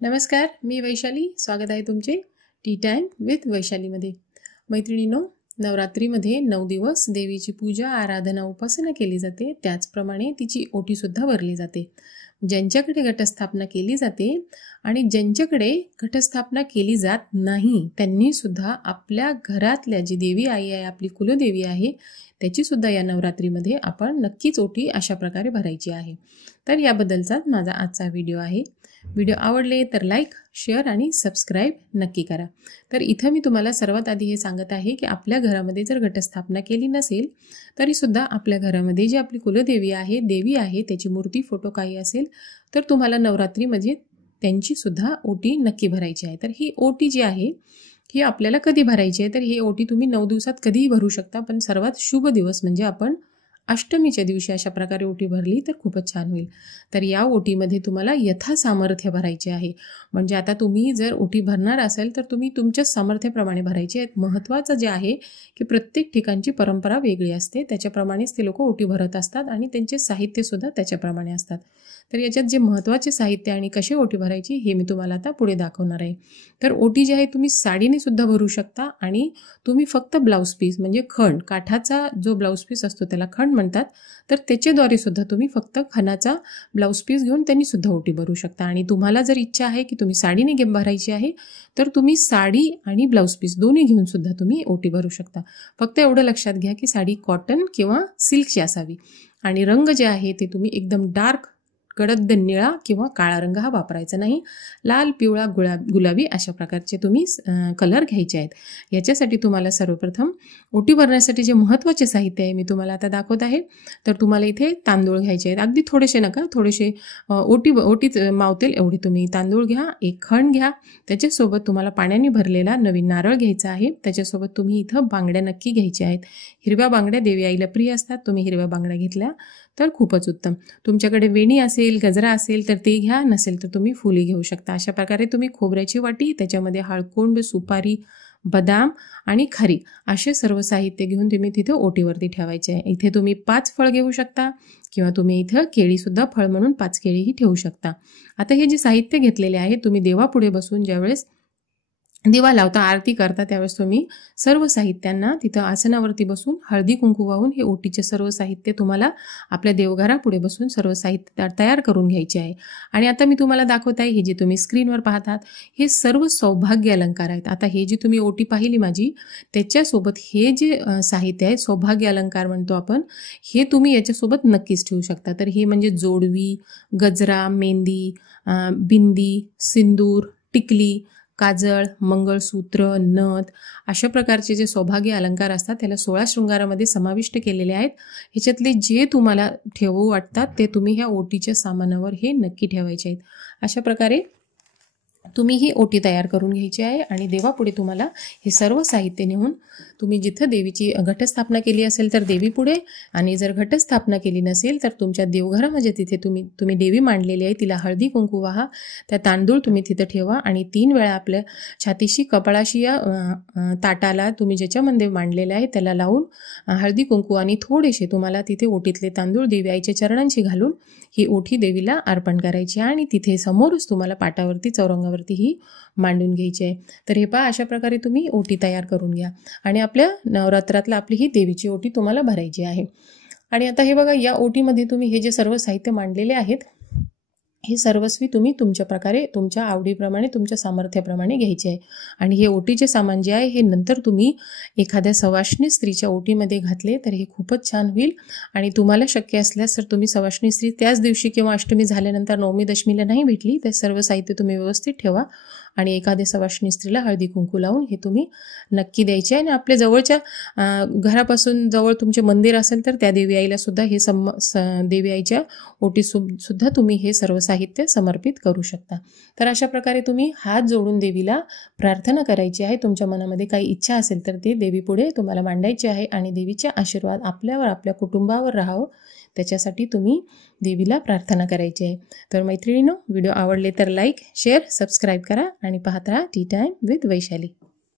नमस्कार, मी वैशाली. स्वागत आहे तुमचे टी टाइम विथ वैशालीमध्ये. मैत्रिणींनो, नवरात्रीमध्ये 9 दिवस देवीची पूजा, आराधना, उपासना केली जाते. त्याचप्रमाणे तिची ओटीसुद्धा भरली जाते. ज्यांच्याकडे घटस्थापना केली जाते आणि ज्यांच्याकडे घटस्थापना केली जात नाही त्यांनी सुद्धा आपल्या घरातल्या जी देवी आई आहे, आपली कुलदेवी आहे, त्याची सुद्धा या नवरात्रीमध्ये आपण नक्कीच ओटी अशा प्रकारे भरायची आहे. तर याबद्दलचा माझा आजचा व्हिडिओ आहे. व्हिडिओ आवडले तर लाईक, शेअर आणि सबस्क्राईब नक्की करा. तर इथं मी तुम्हाला सर्वात आधी हे सांगत आहे की आपल्या घरामध्ये जर घटस्थापना केली नसेल तरीसुद्धा आपल्या घरामध्ये जी आपली कुलदेवी आहे, देवी आहे, त्याची मूर्ती, फोटो काही असेल तर तुम्हाला नवरात्रीमध्ये त्यांची सुद्धा ओटी नक्की भरायची आहे. तर ही ओटी जी आहे ही आपल्याला कधी भरायची आहे, तर ही ओटी तुम्ही 9 दिवसात कधीही भरू शकता. पण सर्वात शुभ दिवस म्हणजे आपण अष्टमीच्या दिवशी अशा प्रकारे ओटी भरली तर खूपच छान होईल. तर या ओटीमध्ये तुम्हाला यथासामर्थ्य भरायचे आहे. म्हणजे आता तुम्ही जर ओटी भरणार असाल तर तुम्ही तुमच्या सामर्थ्याप्रमाणे भरायचे आहेत. महत्त्वाचं जे आहे की प्रत्येक ठिकाणची परंपरा वेगळी असते, त्याच्याप्रमाणेच ते लोक ओटी भरत असतात आणि त्यांचे साहित्यसुद्धा त्याच्याप्रमाणे असतात. तर याच्यात जे महत्त्वाचे साहित्य आणि कशी ओटी भरायची हे मी तुम्हाला आता पुढे दाखवणार आहे. तर ओटी जी आहे तुम्ही साडीने सुद्धा भरू शकता आणि तुम्ही फक्त ब्लाऊज पीस म्हणजे खण, काठाचा जो ब्लाऊज पीस असतो त्याला खण म्हणतात, तर त्याच्याद्वारे सुद्धा तुम्ही फक्त खणाचा ब्लाऊज पीस घेऊन त्यांनी सुद्धा ओटी भरू शकता. आणि तुम्हाला जर इच्छा आहे की तुम्ही साडीने भरायची आहे तर तुम्ही साडी आणि ब्लाऊज पीस दोन्ही घेऊन सुद्धा तुम्ही ओटी भरू शकता. फक्त एवढं लक्षात घ्या की साडी कॉटन किंवा सिल्कची असावी आणि रंग जे आहे ते तुम्ही एकदम डार्क गडद निळा किंवा काळा रंग हा वापरायचा नाही. लाल, पिवळा, गुलाबी अशा प्रकारचे तुम्ही कलर घ्यायचे आहेत. याच्यासाठी तुम्हाला सर्वप्रथम ओटी भरण्यासाठी जे महत्त्वाचे साहित्य आहे मी तुम्हाला आता दाखवत आहे. तर तुम्हाला इथे तांदूळ घ्यायचे आहेत. अगदी थोडेसे नका, थोडेसे ओटीत मावतील एवढे तुम्ही तांदूळ घ्या. एक खण घ्या. त्याच्यासोबत तुम्हाला पाण्याने भरलेला नवीन नारळ घ्यायचा आहे. त्याच्यासोबत तुम्ही इथं बांगड्या नक्की घ्यायच्या आहेत. हिरव्या बांगड्या देवी आईला प्रिय असतात. तुम्ही हिरव्या बांगड्या घेतल्या तर खूपच उत्तम. तुमच्याकडे वेणी असेल, गजरा असेल तर ते घ्या, नसेल तर तुम्ही फुले घेऊ शकता. अशा प्रकारे तुम्ही खोबऱ्याची वाटी, त्याच्यामध्ये हळकुंड, सुपारी, बदाम आणि खारीक असे सर्व साहित्य घेऊन तुम्ही तिथे ओटीवरती ठेवायचे आहे. इथे तुम्ही 5 फळ घेऊ शकता किंवा तुम्ही इथं केळीसुद्धा फळ म्हणून 5 केळीही ठेवू शकता. आता हे जे साहित्य घेतलेले आहे तुम्ही देवापुढे बसून ज्यावेळेस दिवा लावता, आरती करता, त्यावेळेस तुम्ही सर्व साहित्यांना तिथं आसनावरती बसून हळदी कुंकू वाहून हे ओटीचे सर्व साहित्य तुम्हाला आपल्या देवघरापुढे बसून सर्व साहित्य तयार करून घ्यायचे आहे. आणि आता मी तुम्हाला दाखवत आहे हे जे तुम्ही स्क्रीनवर पाहतात हे सर्व सौभाग्य अलंकार आहेत. आता हे जी तुम्ही ओटी पाहिली माझी त्याच्यासोबत हे जे साहित्य आहे सौभाग्य अलंकार म्हणतो आपण, हे तुम्ही याच्यासोबत नक्कीच ठेवू शकता. तर हे म्हणजे जोडवी, गजरा, मेहंदी, बिंदी, सिंदूर, टिकली, काजळ, मंगळसूत्र, नथ अशा प्रकारचे जे सौभाग्य अलंकार असतात त्याला 16 शृंगारामध्ये समाविष्ट केलेले आहेत. ह्याच्यातले जे तुम्हाला ठेवू वाटतात ते तुम्ही ह्या ओटीच्या सामानावर हे नक्की ठेवायचे आहेत. अशा प्रकारे तुम्ही ही ओटी तयार करून घ्यायची आहे आणि देवापुढे तुम्हाला हे सर्व साहित्य नेऊन तुम्ही जिथं देवीची घटस्थापना केली असेल तर देवीपुढे, आणि जर घटस्थापना केली नसेल तर तुमच्या देवघरामध्ये तिथे तुम्ही देवी मांडलेली आहे तिला हळदी कुंकू वाहा, त्या तांदूळ तुम्ही तिथं ठेवा आणि 3 वेळा आपल्या छातीशी, कपाळाशी या ताटाला तुम्ही ज्याच्यामध्ये मांडलेलं आहे त्याला लावून हळदी कुंकू आणि थोडेसे तुम्हाला तिथे ओटीतले तांदूळ देवी आईच्या चरणांशी घालून ही ओटी देवीला अर्पण करायची आणि तिथे समोरच तुम्हाला पाटावरती, चौरंगावरती ही मांडून घ्यायची आहे. तर हे पहा, अशा प्रकारे तुम्ही ओटी तयार करून घ्या आणि आपल्या नवरात्रातला आपली ही देवीची ओटी तुम्हाला भरायची आहे. आणि आता हे बघा, या ओटीमध्ये तुम्ही हे जे सर्व साहित्य मांडलेले आहेत हे सर्वस्वी तुम्ही तुमच्या प्रकारे, तुमच्या आवडीप्रमाणे, तुमच्या सामर्थ्याप्रमाणे घ्यायचे आहे. आणि हे ओटीचे सामान जे आहे हे नंतर तुम्ही एखाद्या सवाष्णी स्त्रीच्या ओटीमध्ये घातले तर हे खूपच छान होईल. आणि तुम्हाला शक्य असल्यास तर तुम्ही सवाष्णी स्त्री त्याच दिवशी किंवा अष्टमी झाल्यानंतर नवमी दशमीला नाही भेटली तर सर्व साहित्य तुम्ही व्यवस्थित ठेवा आणि एखाद्या सवाष्णी स्त्रीला हळदी कुंकू लावून हे तुम्ही नक्की द्यायचे. आणि आपल्या जवळच्या घरापासून जवळ तुमचे मंदिर असेल तर त्या देवी आईला सुद्धा हे देवी आईच्या ओटीसुद्धा तुम्ही हे सर्व साहित्य समर्पित करू शकता. तर अशा प्रकारे तुम्ही हात जोडून देवीला प्रार्थना करायची आहे. तुमच्या मनामध्ये काही इच्छा असेल तर ते देवीपुढे तुम्हाला मांडायची आहे आणि देवीचे आशीर्वाद आपल्यावर, आपल्या कुटुंबावर राहावं त्याच्यासाठी तुम्ही देवीला प्रार्थना करायची आहे. तर मैत्रिणींनो, व्हिडिओ आवडले तर लाईक, शेअर, सबस्क्राईब करा आणि पाहत राहा टी टाइम विथ वैशाली.